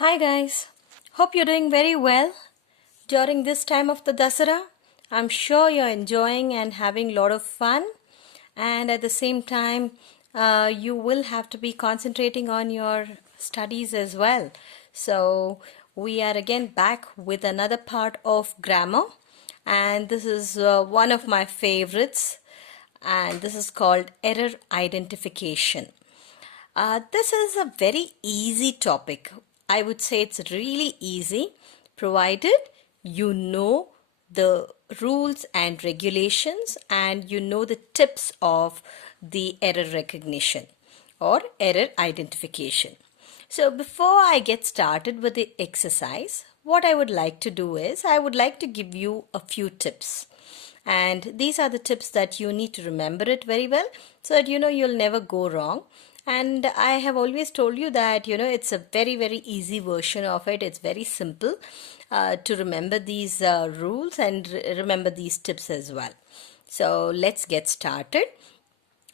Hi guys, hope you're doing very well during this time of the Dasara. I'm sure you're enjoying and having a lot of fun, and at the same time, you will have to be concentrating on your studies as well. So, we are again back with another part of grammar, and this is one of my favorites, and this is called error identification. This is a very easy topic. I would say it's really easy, provided you know the rules and regulations and you know the tips of the error recognition or error identification. So, before I get started with the exercise, what I would like to do is I would like to give you a few tips. And these are the tips that you need to remember it very well so that you'll never go wrong. And I have always told you that it's a very, very easy version of it. It's very simple to remember these rules and remember these tips as well. So let's get started.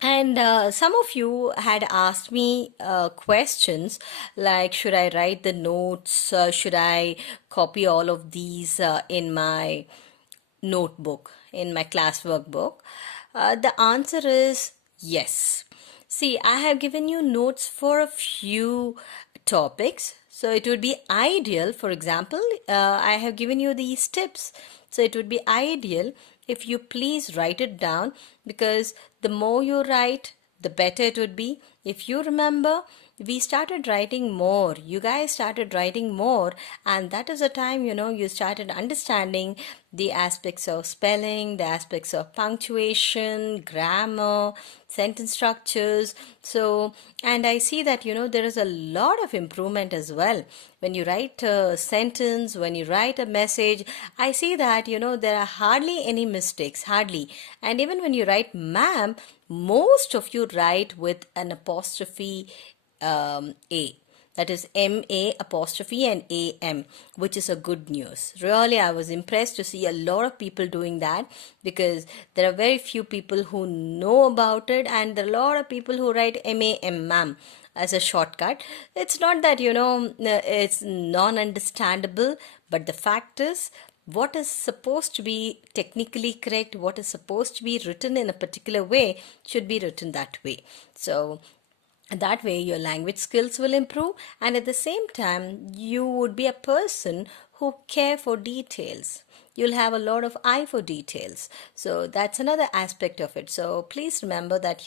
And some of you had asked me questions like, should I write the notes? Should I copy all of these in my notebook, in my classwork book? The answer is yes. See, I have given you notes for a few topics. So it would be ideal, for example, I have given you these tips. So it would be ideal if you please write it down, because the more you write, the better it would be. If you remember, we started writing more. You guys started writing more, and that is the time you started understanding the aspects of spelling, the aspects of punctuation, grammar, sentence structures. So, and I see that there is a lot of improvement as well. When you write a sentence, when you write a message, I see that there are hardly any mistakes, hardly. And even when you write ma'am, most of you write with an apostrophe A. That is M-A apostrophe and A-M, which is a good news. Really, I was impressed to see a lot of people doing that, because there are very few people who know about it, and there are a lot of people who write M-A-M, ma'am, as a shortcut. It's not that, it's non-understandable, but the fact is, what is supposed to be technically correct, what is supposed to be written in a particular way, should be written that way. So, that way your language skills will improve, and at the same time you would be a person who care for details. You'll have a lot of eye for details. So that's another aspect of it. So please remember that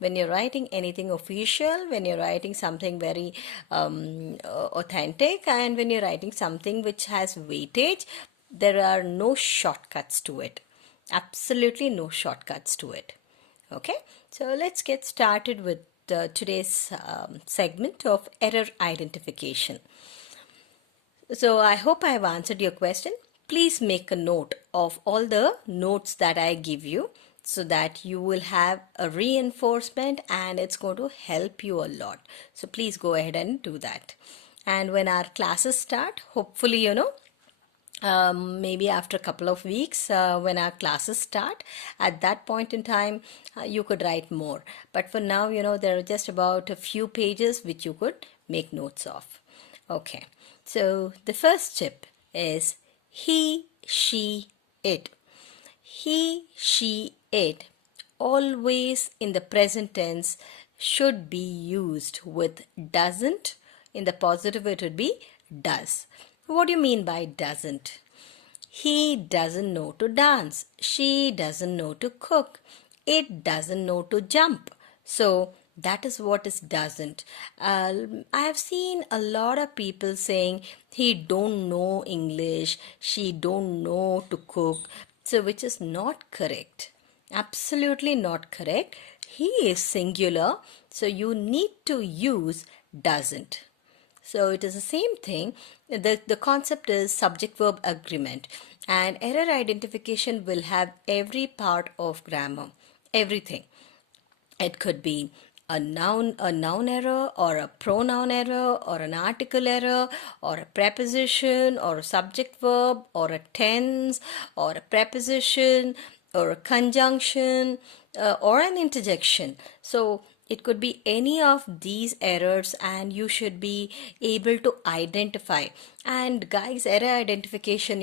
when you're writing anything official, when you're writing something very authentic, and when you're writing something which has weightage, there are no shortcuts to it. Absolutely no shortcuts to it. Okay, so let's get started with today's segment of error identification. So I hope I have answered your question. Please make a note of all the notes that I give you, so that you will have a reinforcement and it's going to help you a lot. So please go ahead and do that. And when our classes start, hopefully maybe after a couple of weeks, when our classes start, at that point in time you could write more. But for now, there are just about a few pages which you could make notes of. Okay, so the first tip is he, she, it. He, she, it, always in the present tense, should be used with doesn't. In the positive, it would be does. What do you mean by doesn't? He doesn't know to dance. She doesn't know to cook. It doesn't know to jump. So that is what is doesn't. I have seen a lot of people saying he don't know English, she don't know to cook. So which is not correct. Absolutely not correct. He is singular, so you need to use doesn't. So it is the same thing. The concept is subject verb agreement, and error identification will have every part of grammar, everything. It could be a noun error, or a pronoun error, or an article error, or a preposition, or a subject verb, or a tense, or a preposition, or a conjunction, or an interjection. So It could be any of these errors, and you should be able to identify. And guys, error identification,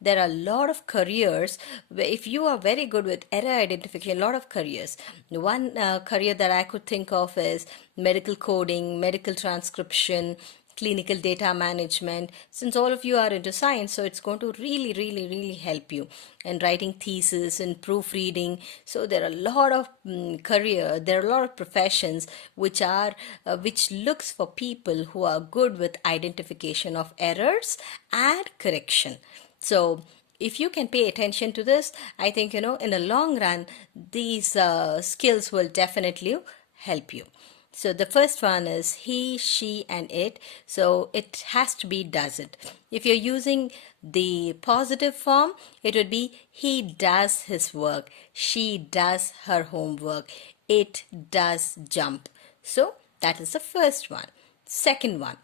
there are a lot of careers where if you are very good with error identification, a lot of careers. One career that I could think of is medical coding, medical transcription, clinical data management. Since all of you are into science, so it's going to really, really, really help you in writing thesis and proofreading. So there are a lot of there are a lot of professions which are which looks for people who are good with identification of errors and correction. So if you can pay attention to this, I think in the long run these skills will definitely help you. So the first one is he, she, and it. So it has to be doesn't. If you're using the positive form, it would be he does his work, she does her homework, it does jump. So that is the first one. Second one,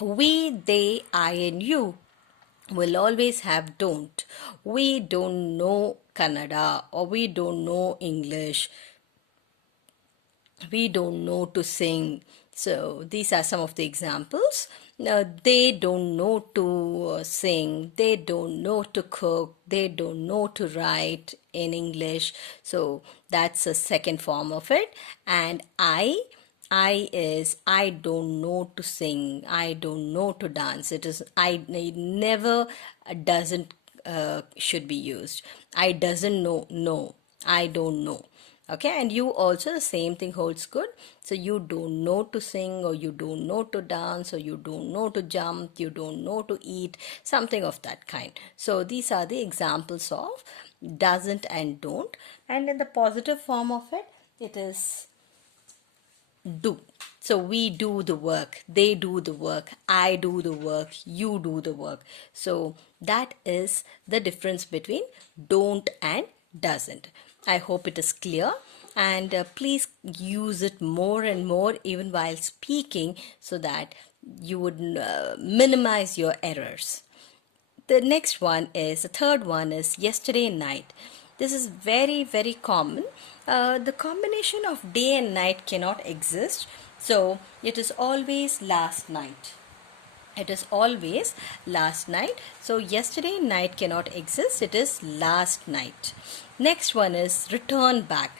we, they, I, and you will always have don't. We don't know Kannada, or we don't know English, we don't know to sing. So these are some of the examples. They don't know to sing, they don't know to cook, they don't know to write in English. So that's a second form of it. And I is I don't know to sing, I don't know to dance. It is I never doesn't should be used. I doesn't know, no, I don't know. Okay, and you also the same thing holds good. So you don't know to sing, or you don't know to dance, or you don't know to jump, you don't know to eat, something of that kind. So these are the examples of doesn't and don't. And in the positive form of it, it is do. So we do the work, they do the work, I do the work, you do the work. So that is the difference between don't and doesn't. I hope it is clear, and please use it more and more even while speaking, so that you would minimize your errors. The next one is, the third one is yesterday night. This is very, very common. The combination of day and night cannot exist. So it is always last night. It is always last night. So yesterday night cannot exist. It is last night. Next one is return back.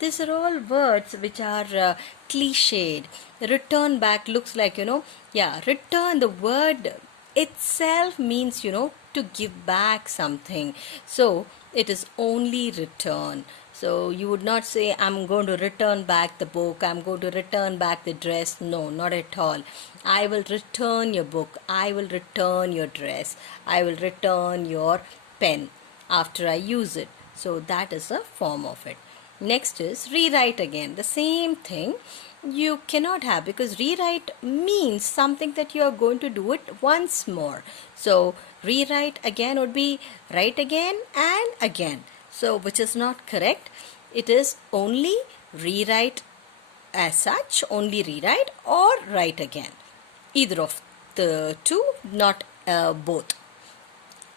These are all words which are cliched. Return back looks like, return, the word itself means, to give back something. So it is only return. So you would not say, I'm going to return back the book, I'm going to return back the dress. No, not at all. I will return your book, I will return your dress, I will return your pen after I use it. So that is a form of it. Next is rewrite again. The same thing you cannot have, because rewrite means something that you are going to do it once more. So rewrite again would be write again and again. So which is not correct. It is only rewrite as such, only rewrite or write again. Either of the two, not both.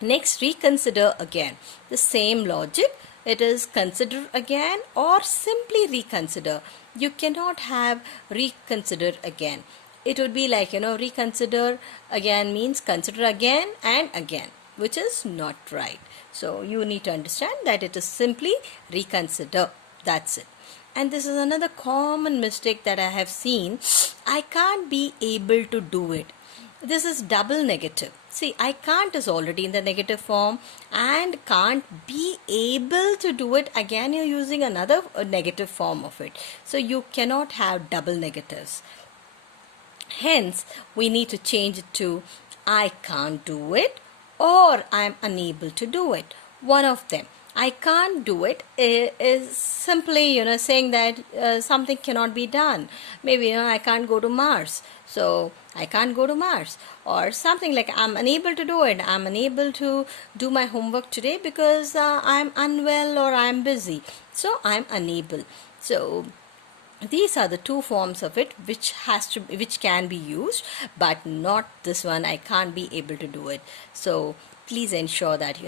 Next, reconsider again. The same logic. It is consider again or simply reconsider. You cannot have reconsider again. It would be like, reconsider again means consider again and again, which is not right. So you need to understand that it is simply reconsider. That's it. And this is another common mistake that I have seen. I can't be able to do it. This is double negative. See, I can't is already in the negative form, and can't be able to do it. Again, you're using another negative form of it. So you cannot have double negatives. Hence, we need to change it to I can't do it or I'm unable to do it. One of them. I can't do it is simply, saying that something cannot be done. Maybe, I can't go to Mars. So, I can't go to Mars. Or something like I'm unable to do it. I'm unable to do my homework today because I'm unwell or I'm busy. So, I'm unable. So, these are the two forms of it which can be used, but not this one. I can't be able to do it. So please ensure that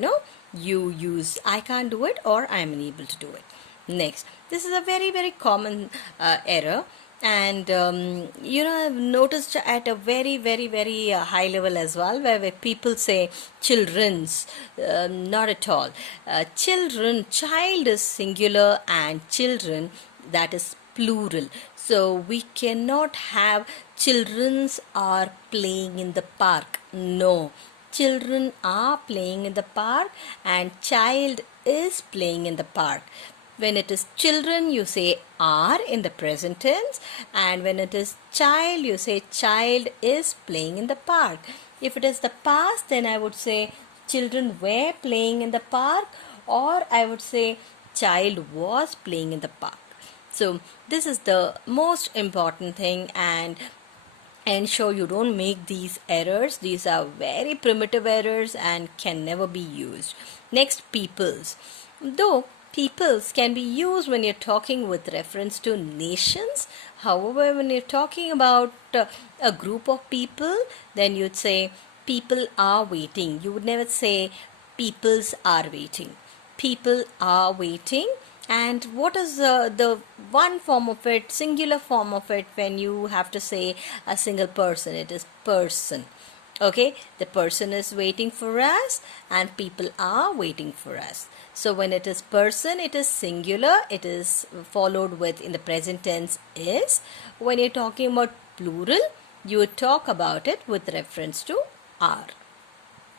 you use I can't do it or I am unable to do it. Next, this is a very, very common error. And I've noticed at a very, very, very high level as well, where people say children's. Not at all. Children, child is singular, and children, that is plural. So we cannot have children's are playing in the park. No, children are playing in the park, and child is playing in the park. When it is children, you say are in the present tense, and when it is child, you say child is playing in the park. If it is the past, then I would say children were playing in the park, or I would say child was playing in the park. So this is the most important thing, and ensure you don't make these errors. These are very primitive errors and can never be used. Next, peoples. Though peoples can be used when you're talking with reference to nations, however, when you're talking about a group of people, then you'd say people are waiting. You would never say peoples are waiting. People are waiting. And what is the one form of it, singular form of it, when you have to say a single person? It is person. Okay, the person is waiting for us, and people are waiting for us. So when it is person, it is singular. It is followed with, in the present tense, is. When you're talking about plural, you would talk about it with reference to are.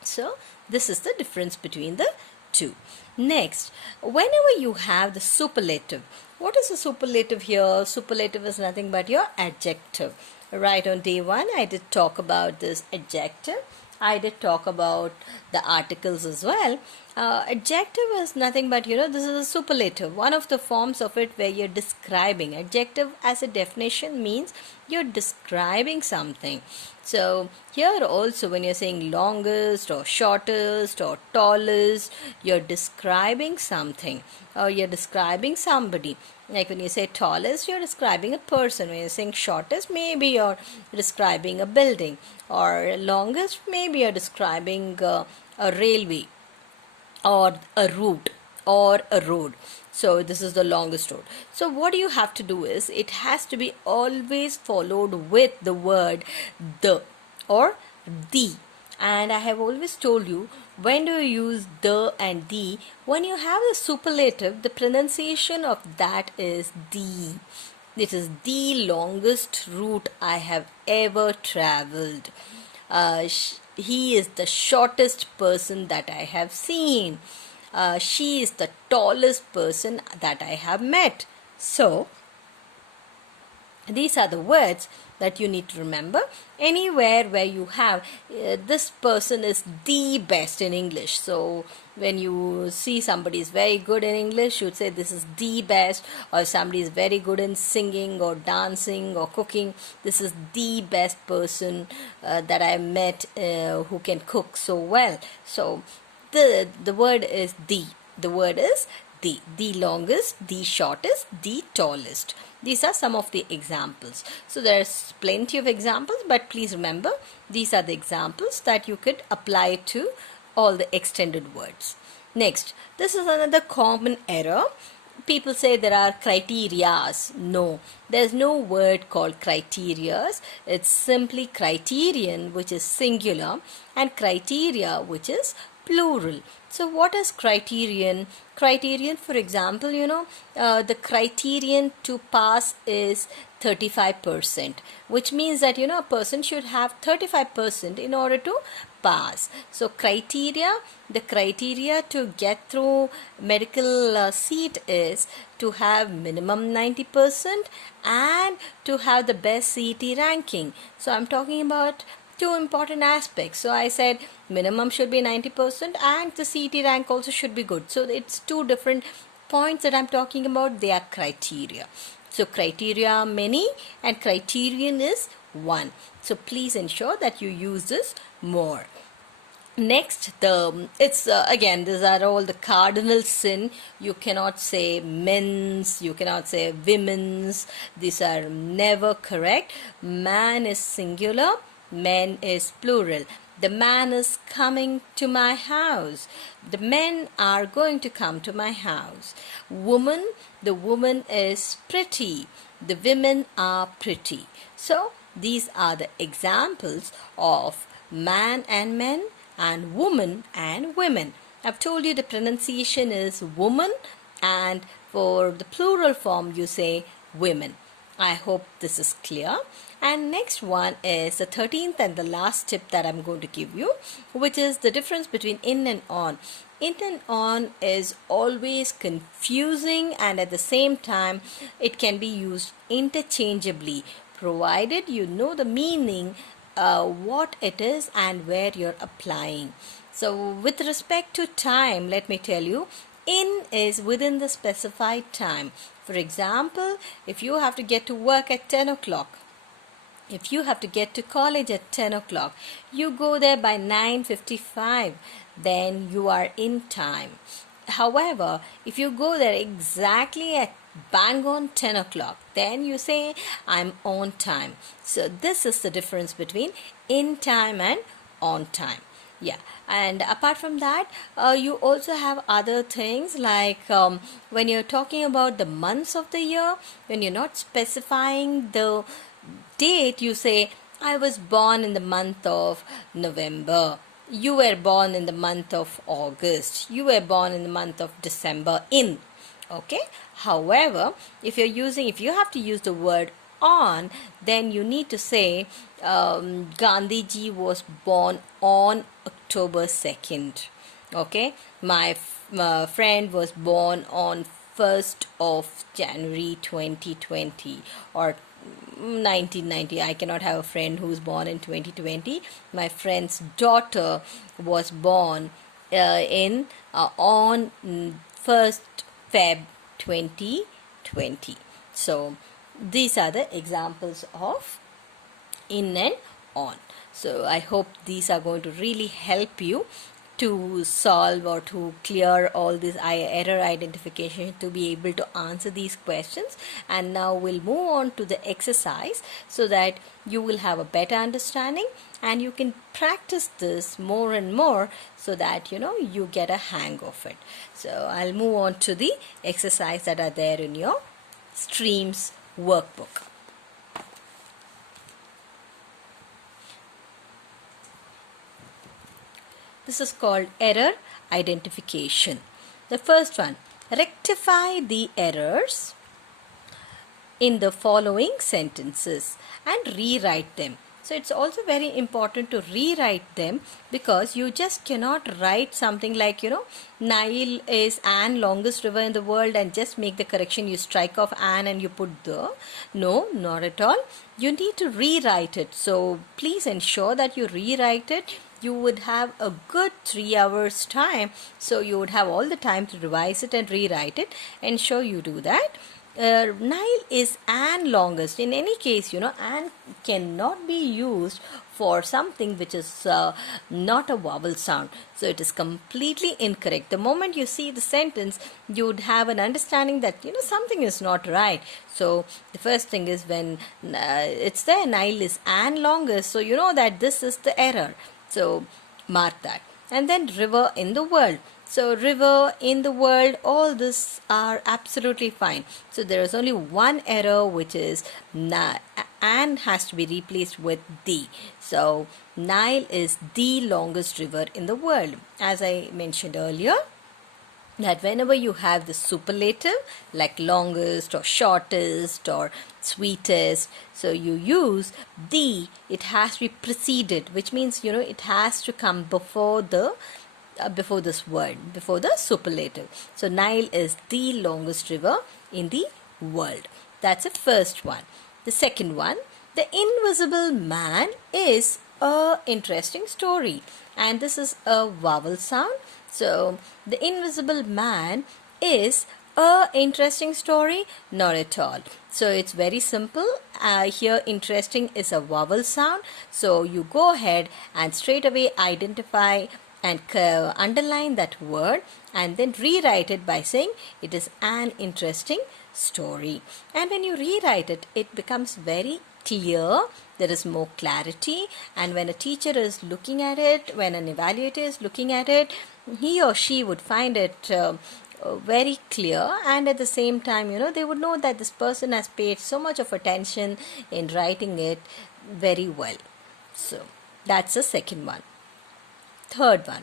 So this is the difference between the two. Next, whenever you have the superlative, what is a superlative here? Superlative is nothing but your adjective. Right, on day one, I did talk about this adjective. I did talk about the articles as well. Adjective is nothing but, this is a superlative, one of the forms of it where you're describing. Adjective as a definition means you're describing something. So here also, when you're saying longest or shortest or tallest, you're describing something, or you're describing somebody. Like when you say tallest, you're describing a person. When you're saying shortest, maybe you're describing a building. Or longest, maybe you're describing a railway, or a route, or a road. So this is the longest road. So what you have to do is, it has to be always followed with the word the or the. And I have always told you, when do you use the and the? When you have the superlative, the pronunciation of that is the. This is the longest route I have ever traveled. He is the shortest person that I have seen. She is the tallest person that I have met. So, these are the words that you need to remember. Anywhere where you have this person is the best in English. So when you see somebody is very good in English, you'd say this is the best. Or somebody is very good in singing or dancing or cooking, this is the best person that I met who can cook so well. So the word is the. The word is the longest, the shortest, the tallest. These are some of the examples. So there's plenty of examples, but please remember, these are the examples that you could apply to all the extended words. Next, this is another common error. People say there are criterias. No, there's no word called criterias. It's simply criterion, which is singular, and criteria, which is plural. So what is criterion? Criterion, for example, the criterion to pass is 35%, which means that, a person should have 35% in order to pass. So criteria, the criteria to get through medical seat is to have minimum 90% and to have the best CET ranking. So I'm talking about two important aspects. So I said minimum should be 90% and the CET rank also should be good. So it's two different points that I'm talking about. They are criteria. So criteria are many and criterion is one. So please ensure that you use this more. Next, again, these are all the cardinal sin. You cannot say men's, you cannot say women's. These are never correct. Man is singular, men is plural. The man is coming to my house. The men are going to come to my house. Woman, the woman is pretty. The women are pretty. So these are the examples of man and men and woman and women. I've told you the pronunciation is woman, and for the plural form you say women. I hope this is clear. And next one is the 13th and the last tip that I'm going to give you, which is the difference between in and on. In and on is always confusing, and at the same time it can be used interchangeably, provided you know the meaning, what it is and where you're applying. So with respect to time, let me tell you, in is within the specified time. For example, if you have to get to work at 10 o'clock, if you have to get to college at 10 o'clock, you go there by 9:55, then you are in time. However, if you go there exactly at bang on 10 o'clock, then you say, I'm on time. So this is the difference between in time and on time. Yeah, and apart from that, you also have other things like when you're talking about the months of the year, when you're not specifying the date, you say, I was born in the month of November. You were born in the month of August. You were born in the month of December. In. Okay. However, if you have to use the word on, then you need to say Gandhiji was born on October 2nd. Okay. My friend was born on 1st of January 2020 or 1990. I cannot have a friend who's born in 2020. My friend's daughter was born on 1st Feb 2020. So these are the examples of in and on. So I hope these are going to really help you to solve or to clear all this error identification, to be able to answer these questions. And now we'll move on to the exercise so that you will have a better understanding and you can practice this more and more so that you get a hang of it. So I'll move on to the exercise that are there in your streams workbook. This is called error identification. The first one, rectify the errors in the following sentences and rewrite them. So it's also very important to rewrite them, because you just cannot write something like, Nile is an longest river in the world and just make the correction. You strike off an and you put the. No, not at all. You need to rewrite it. So please ensure that you rewrite it. You would have a good 3 hours time. So you would have all the time to revise it and rewrite it. Ensure you do that. Nile is an longest. In any case, an cannot be used for something which is not a vowel sound. So it is completely incorrect. The moment you see the sentence, you would have an understanding that something is not right. So the first thing is, when it's there, Nile is an longest, so you know that this is the error. So mark that. And then river in the world. So river in the world, all this are absolutely fine. So there is only one error, which is and has to be replaced with the. So Nile is the longest river in the world. As I mentioned earlier, that whenever you have the superlative like longest or shortest or sweetest, so you use the, it has to be preceded, which means it has to come before this word, before the superlative. So Nile is the longest river in the world. That's the first one. The second one, the Invisible Man is a interesting story, and this is a vowel sound. So the Invisible Man is a interesting story? Not at all. So it's very simple. Here interesting is a vowel sound. So you go ahead and straight away identify and underline that word and then rewrite it by saying it is an interesting story. And when you rewrite it, it becomes very clear there is more clarity, and when a teacher is looking at it, when an evaluator is looking at it, he or she would find it very clear, and at the same time, they would know that this person has paid so much of attention in writing it very well. So that's the second one. Third one.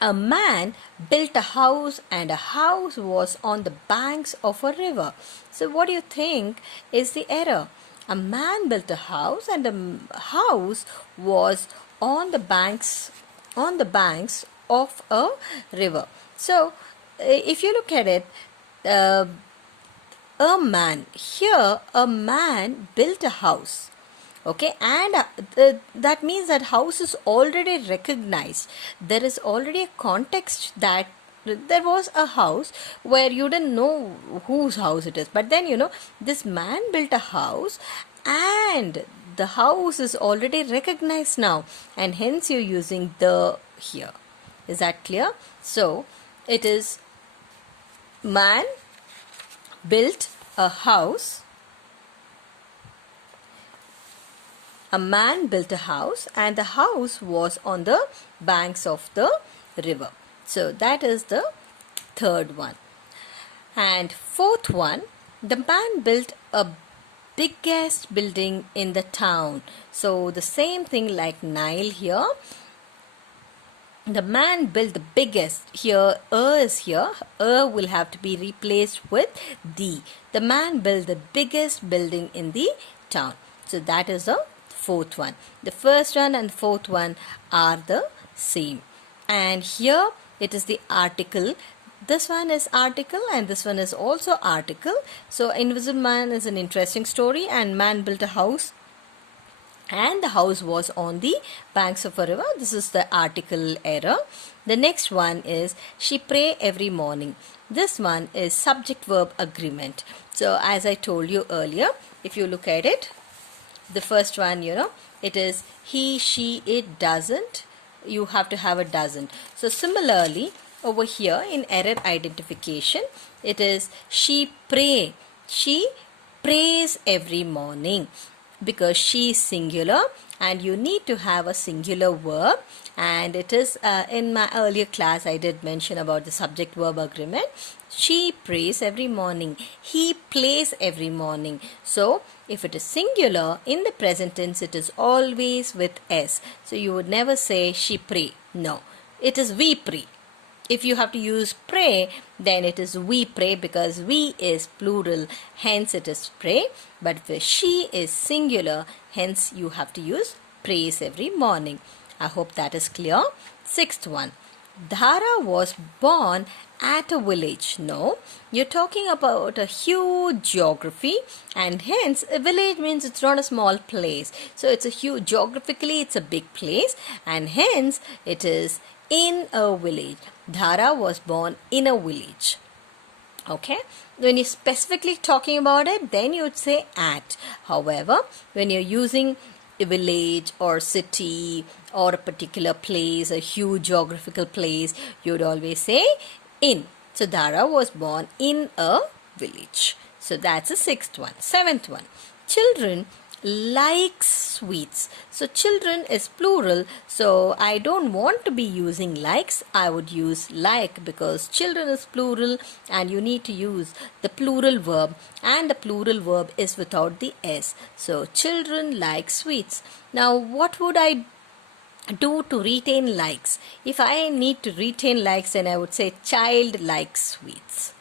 A man built a house, and a house was on the banks of a river. So what do you think is the error? A man built a house, and the house was on the banks of a river. So if you look at it, a man built a house. Okay, and that means that house is already recognized. There is already a context that there was a house where you didn't know whose house it is. But then, this man built a house, and the house is already recognized now, and hence you're using the here. Is that clear? So it is man built a house. A man built a house, and the house was on the banks of the river. So that is the third one. And fourth one, the man built a biggest building in the town. So the same thing like Nile here. The man built the biggest. Here, is here. Will have to be replaced with the. The man built the biggest building in the town. So that is the fourth one. The first one and fourth one are the same. And here it is the article. This one is article, and this one is also article. So Invisible Man is an interesting story, and man built a house, and the house was on the banks of a river. This is the article error. The next one is she pray every morning. This one is subject verb agreement. So as I told you earlier, if you look at it, the first one, it is he, she, it, doesn't. You have to have a doesn't. So similarly, over here in error identification, it is she pray. She prays every morning, because she is singular, and you need to have a singular verb. And it is in my earlier class I did mention about the subject verb agreement. She prays every morning. He plays every morning. So if it is singular in the present tense, it is always with S. So you would never say she pray. No, it is we pray. If you have to use pray, then it is we pray, because we is plural, hence it is pray. But if she is singular, hence you have to use prays every morning. I hope that is clear. Sixth one. Dhara was born at a village. No, you're talking about a huge geography, and hence a village means it's not a small place. So it's a huge, geographically it's a big place, and hence it is in a village. Dhara was born in a village. Okay, when you're specifically talking about it, then you would say at. However, when you're using a village or city or a particular place, a huge geographical place, you would always say in. So Dhara was born in a village. So that's the sixth one. Seventh one. Children like sweets. So children is plural, so I don't want to be using likes. I would use like, because children is plural and you need to use the plural verb, and the plural verb is without the S. So children like sweets. Now what would I do to retain likes? If I need to retain likes, then I would say child likes sweets.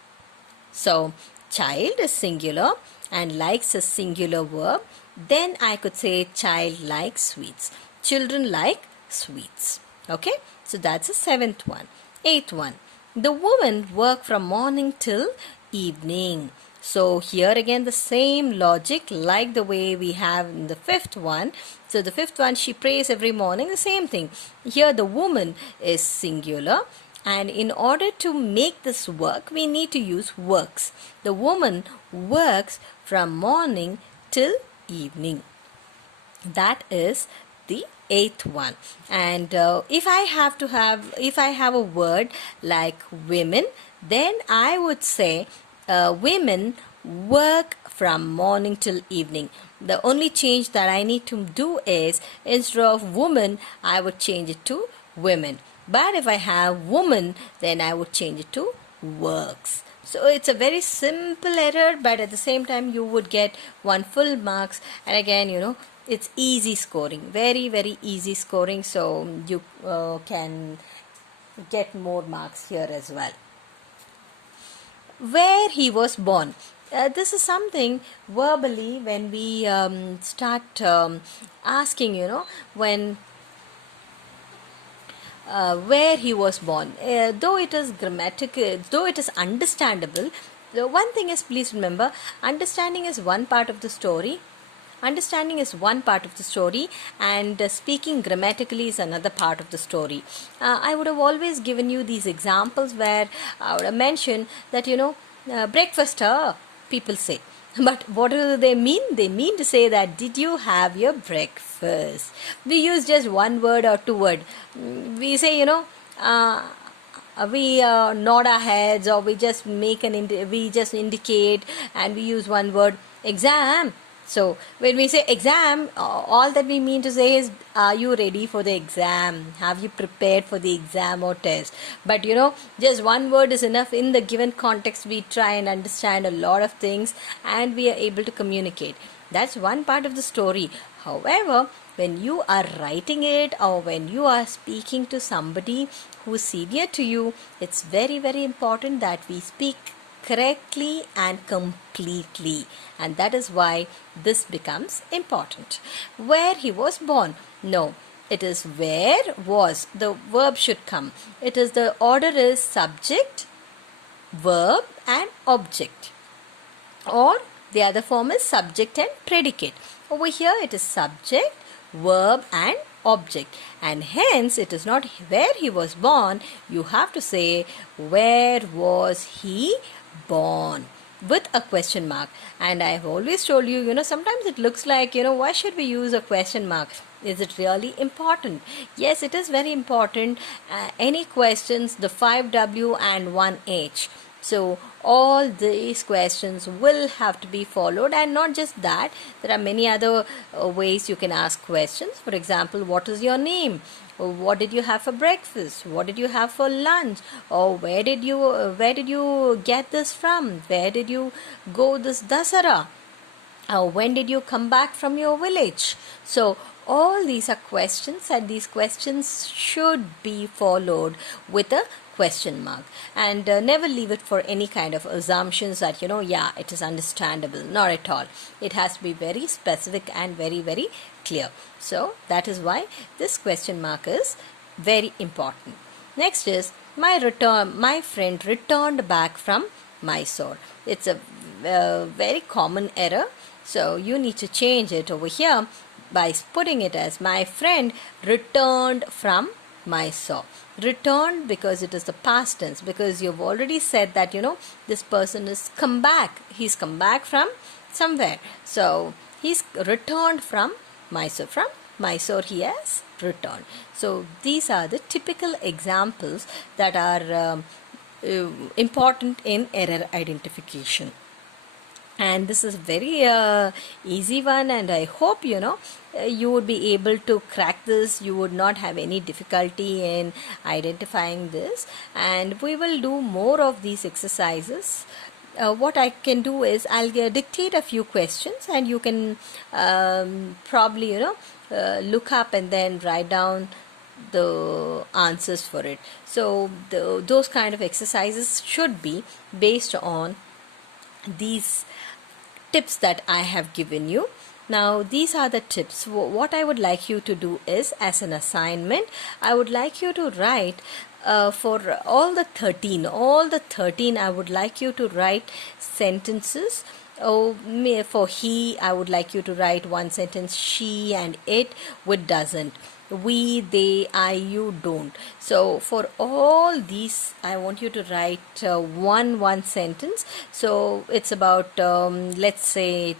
So child is singular and likes is singular verb. Then I could say child likes sweets. Children like sweets. Okay, so that's the seventh one. Eighth one. The woman worked from morning till evening. So here again the same logic like the way we have in the fifth one. So the fifth one, she prays every morning, the same thing. Here the woman is singular, and in order to make this work, we need to use works. The woman works from morning till evening. That is the eighth one. And if I have a word like women, then I would say women work from morning till evening. The only change that I need to do is, instead of woman, I would change it to women. But if I have woman, then I would change it to works. So it's a very simple error, but at the same time you would get one full marks. And again, it's easy scoring, very very easy scoring, so you can get more marks here as well. Where he was born. This is something verbally when we start asking, when where he was born. Though it is grammatical, though it is understandable, the one thing is, please remember, understanding is one part of the story. Understanding is one part of the story, and speaking grammatically is another part of the story. I would have always given you these examples where I would have mentioned that, breakfast, people say. But what do they mean? They mean to say that, did you have your breakfast? We use just one word or two words. We say, we nod our heads, or we just we just indicate, and we use one word, exam. So when we say exam, all that we mean to say is, are you ready for the exam? Have you prepared for the exam or test? But just one word is enough. In the given context, we try and understand a lot of things, and we are able to communicate. That's one part of the story. However, when you are writing it, or when you are speaking to somebody who is senior to you, it's very very important that we speak correctly and completely, and that is why this becomes important. Where he was born. No, it is where was. The verb should come. It is, the order is subject, verb and object, or the other form is subject and predicate. Over here it is subject, verb and object, and hence it is not where he was born. You have to say, where was he born, with a question mark. And I have always told you, sometimes it looks like, why should we use a question mark? Is it really important? Yes, it is very important. Any questions, the 5W and 1H. So all these questions will have to be followed, and not just that, there are many other ways you can ask questions. For example, what is your name? What did you have for breakfast? What did you have for lunch? Or where did you get this from? Where did you go this Dasara? When did you come back from your village? So all these are questions, and these questions should be followed with a question mark, and never leave it for any kind of assumptions that it is understandable. Not at all. It has to be very specific and very very clear. So that is why this question mark is very important. Next is, my friend returned back from Mysore. It's a very common error, so you need to change it over here by putting it as, my friend returned from Mysore. Returned because it is the past tense, because you've already said that this person is come back. He's come back from somewhere, so he's returned from Mysore. From Mysore he has returned. So these are the typical examples that are important in error identification. And this is very easy one, and I hope you would be able to crack this. You would not have any difficulty in identifying this, and we will do more of these exercises. What I can do is, I'll dictate a few questions, and you can probably look up and then write down the answers for it. So those kind of exercises should be based on these tips that I have given you. Now these are the tips. What I would like you to do is, as an assignment, I would like you to write for all the 13, I would like you to write sentences. For he, I would like you to write one sentence, she and it with doesn't, we, they, I, you, don't. So for all these, I want you to write one sentence. So it's about let's say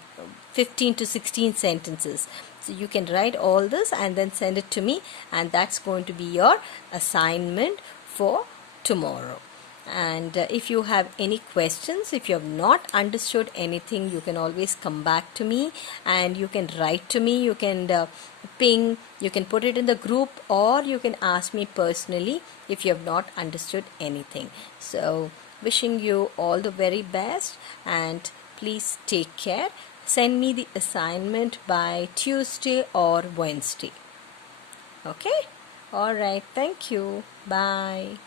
15 to 16 sentences. So you can write all this and then send it to me, and that's going to be your assignment for tomorrow. And if you have any questions, if you have not understood anything, you can always come back to me and you can write to me. You can ping, you can put it in the group, or you can ask me personally if you have not understood anything. So wishing you all the very best, and please take care. Send me the assignment by Tuesday or Wednesday. Okay? All right. Thank you. Bye.